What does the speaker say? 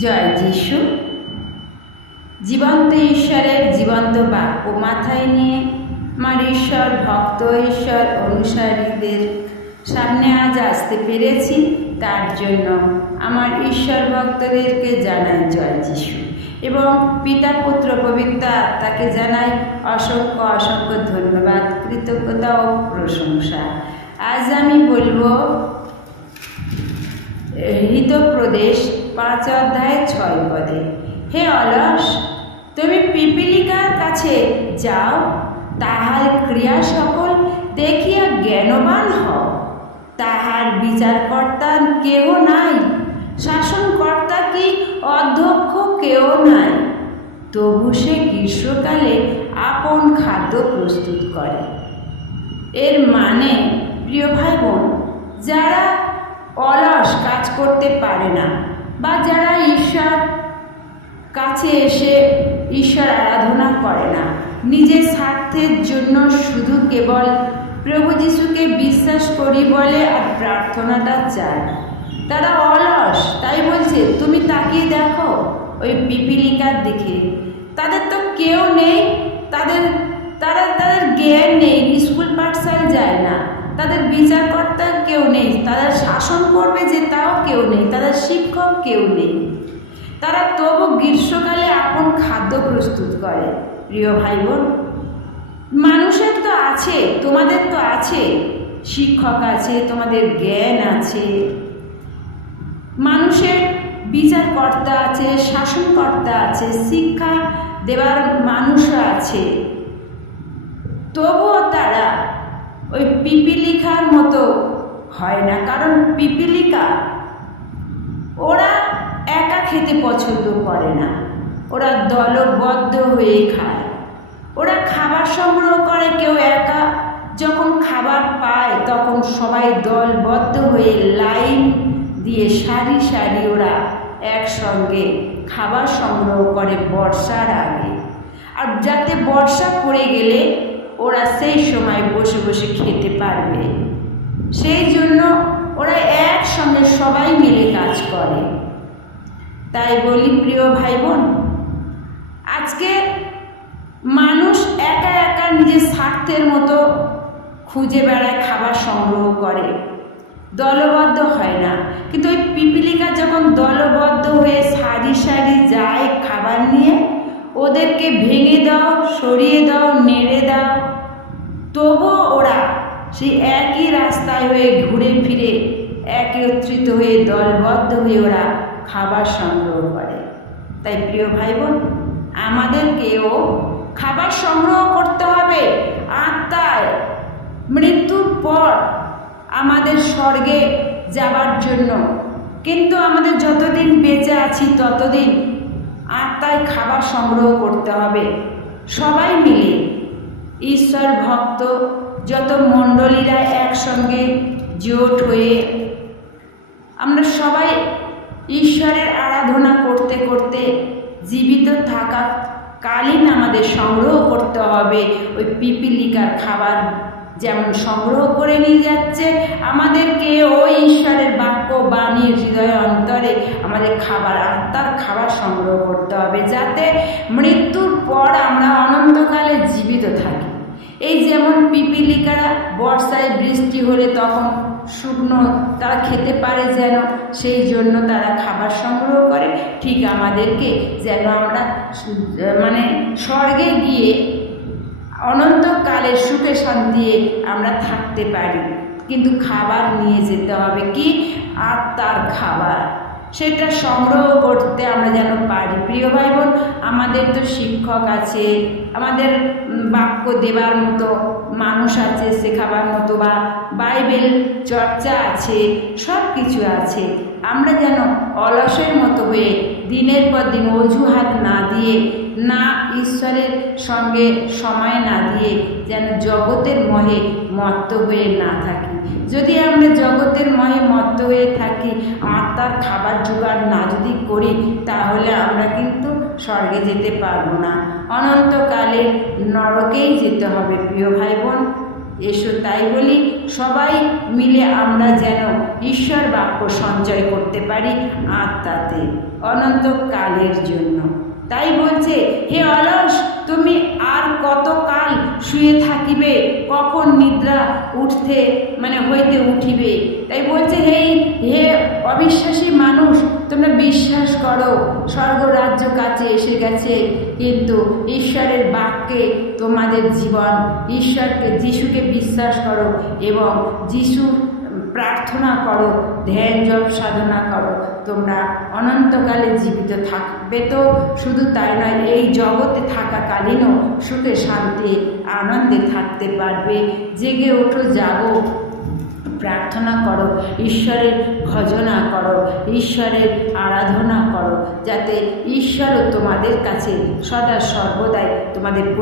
জয় যিশু। জীবন্ত ঈশ্বরের জীবন্ত বাক্য মাথায় নিয়ে আমার ঈশ্বর, ভক্ত ঈশ্বর, অনুসারীদের সামনে আজ আসতে পেরেছি। তার জন্য আমার ঈশ্বর ভক্তদেরকে জানাই জয় যিশু এবং পিতা, পুত্র, পবিত্র আত্মাকে জানাই অসংখ্য অসংখ্য ধন্যবাদ, কৃতজ্ঞতা ও প্রশংসা। আজ আমি বলব, হৃতপ্রদেশ পাঁচ অধ্যায় ছয় পদে। হে অলস, তুমি পিপিলিকার কাছে যাও, তাহার ক্রিয়া সকল দেখিয়া জ্ঞানবান হও। তাহার বিচারকর্তা কেহ নাই, শাসনকর্তা কি অধ্যক্ষ কেউ নাই। তবু সে গ্রীষ্মকালে আপন খাদ্য প্রস্তুত করে। এর মানে প্রিয় ভাই বোন যারা অলস কাজ করতে পারে না বা যারা ঈশ্বর কাছে এসে ঈশ্বর আরাধনা করে না, নিজের স্বার্থের জন্য শুধু কেবল প্রভু যিশুকে বিশ্বাস করি বলে আর প্রার্থনাটা চায় তারা অলস, তাই বলছে, তুমি তাকিয়ে দেখো ওই পিপিলিকার দিকে। তাদের তো কেউ নেই, তাদের, তারা, তাদের জ্ঞান নেই, স্কুল পাঠশাল যায় না। তাদের বিচারকর্তা কেউ নেই তাদের শাসন করবে যে তাও কেউ নেই তাদের শিক্ষক কেউ নেই। তারা তবু গ্রীষ্মকালে আপন খাদ্য প্রস্তুত করে। প্রিয় ভাই বোন মানুষের তো আছে, তোমাদের তো আছে। শিক্ষক আছে, তোমাদের জ্ঞান আছে। মানুষের বিচারকর্তা আছে, শাসনকর্তা আছে, শিক্ষা দেওয়ার মানুষও আছে। তবুও ওই পিপিলিকার মতো হয় না, কারণ পিপিলিকা ওরা একা খেতে পছন্দ করে না। ওরা দলবদ্ধ হয়ে খায়। ওরা খাবার সংগ্রহ করে, কেউ একা যখন খাবার পায় তখন সবাই দলবদ্ধ হয়ে লাইন দিয়ে সারি সারি ওরা একসঙ্গে খাবার সংগ্রহ করে বর্ষার আগে। আর যাতে বর্ষা পড়ে গেলে ওরা সেই সময় বসে বসে খেতে পারবে। সেই জন্য ওরা একসঙ্গে সবাই মিলে কাজ করে। তাই বলি, প্রিয় ভাই বোন আজকে মানুষ একা একা নিজের স্বার্থের মতো খুঁজে বেড়ায় খাবার সংগ্রহ করে। দলবদ্ধ হয় না। কিন্তু ওই পিপিলিকা যখন দলবদ্ধ হয়ে সারি সারি যায় খাবার নিয়ে, ওদেরকে ভেঙে দাও, সরিয়ে দাও, নেড়ে দাও তবুও ওরা সেই একই রাস্তায় হয়ে ঘুরে ফিরে একত্রিত হয়ে দলবদ্ধ হয়ে ওরা খাবার সংগ্রহ করে। তাই প্রিয় ভাই বোন আমাদেরকেও খাবার সংগ্রহ করতে হবে। আত্মায় মৃত্যুর পর আমাদের স্বর্গে যাবার জন্য। কিন্তু আমাদের যতদিন বেঁচে আছি ততদিন আত্মায় খাবার সংগ্রহ করতে হবে। সবাই মিলে ঈশ্বর ভক্ত, যত মণ্ডলীরা একসঙ্গে জোট হয়ে আমরা সবাই ঈশ্বরের আরাধনা করতে করতে জীবিত থাকা কালীন আমাদের সংগ্রহ করতে হবে। ওই পিপিলিকার খাবার যেমন সংগ্রহ করে নিয়ে যাচ্ছে, আমাদেরকে ওই ঈশ্বরের বাক্য বাণী হৃদয় অন্তরে আমাদের খাবার, আত্মার খাবার সংগ্রহ করতে হবে, যাতে মৃত্যুর পর আমরা অনন্তকালে জীবিত থাকি এই যেমন পিপিলিকারা বর্ষায় বৃষ্টি হলে তখন শুকনো তারা খেতে পারে যেন। সেই জন্য তারা খাবার সংগ্রহ করে। ঠিক আমাদেরকে যেন আমরা মানে স্বর্গে গিয়ে অনন্তকালের সুখে শান্তিয়ে আমরা থাকতে পারি। কিন্তু খাবার নিয়ে যেতে হবে কি? আত্মার খাবার। সেটা সংগ্রহ করতে আমরা যেন পারি। প্রিয় ভাই বোন আমাদের তো শিক্ষক আছে, আমাদের বাক্য দেবার মতো মানুষ আছে, শেখাবার মতো বা বাইবেল চর্চা আছে সব কিছু আছে। আমরা যেন অলসের মতো হয়ে দিনের পর দিন অজুহাত না দিয়ে, না ঈশ্বরের সঙ্গে সময় না দিয়ে যেন জগতের মহে মত্ত হয়ে না থাকি। যদি আমরা জগতের মহে মত্ত হয়ে থাকি, আত্মার খাবার জোগাড় না যদি করি, তাহলে আমরা কিন্তু স্বর্গে যেতে পারব না। অনন্তকালে নরকেই যেতে হবে, প্রিয় ভাই বোন এসো তাই বলি, সবাই মিলে আমরা যেন ঈশ্বর বাক্য সঞ্চয় করতে পারি আত্মাতে অনন্তকালের জন্য। তাই বলছে, হে অলস, তুমি আর কতকাল শুয়ে থাকিবে, কখন নিদ্রা উঠতে মানে হইতে উঠিবে। তাই বলছে, হে হে অবিশ্বাসী মানুষ, তোমরা বিশ্বাস করো, স্বর্গরাজ্য কাছে এসে গেছে। কিন্তু ঈশ্বরের বাক্যে তোমাদের জীবন, ঈশ্বরকে, যিশুকে বিশ্বাস করো এবং যিশু প্রার্থনা করো ধ্যান জপ সাধনা করো। তোমরা অনন্তকালে জীবিত থাকবে তো? শুধু তাই নয়, এই জগতে থাকাকালীনও সুখে, শান্তি, আনন্দে থাকতে পারবে। জেগে ওঠো, জাগো, প্রার্থনা করো, ঈশ্বরের ভজনা করো, ঈশ্বরের আরাধনা করো, যাতে ঈশ্বরও তোমাদের কাছে সদা সর্বদাই তোমাদের